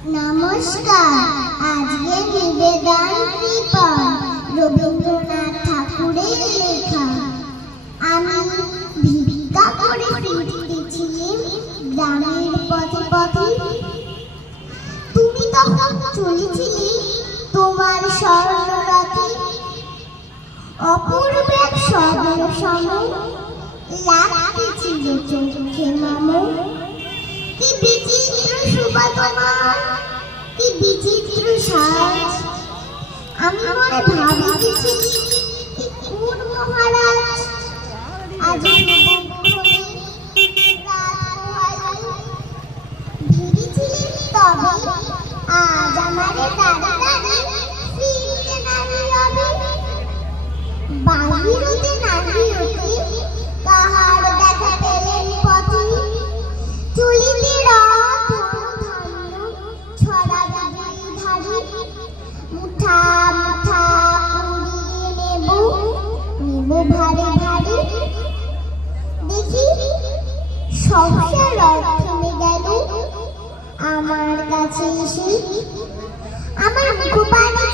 নমস্কার। আজকে নিবেদন কৃপণ রবীন্দ্রনাথ ঠাকুরের লেখা। আমি ভিক্ষা করে ফিরতেছিলাম গ্রামের পথে পথে। তুমি তখন চলেছিলে তোমার স্বর্ণরথে। অপূর্ব এক স্বর্ণ সম লাগতেছিল চোখে মামো। কি বিচিত্র শোভা তোমার, কি বিচিত্র সাজ। আমি মনে ভাবিতেছি কি কোন মহারাজ আজ ভেবেছিলেন তবে আজ আমারে দাঁড়ি দাঁড়ি ফিরতে নাহি হবে। বাহিরতে নাহি হতে কাহার দেখা পেলেন পথে। চলিতে রথ ধন্য ছড়া ধারি মুঠা মুঠা কুড়িয়ে নেব ভারে ভারে। দেখি সহসা রথ থেমে গেল আমার কাছে এসে। আমার মুখপানে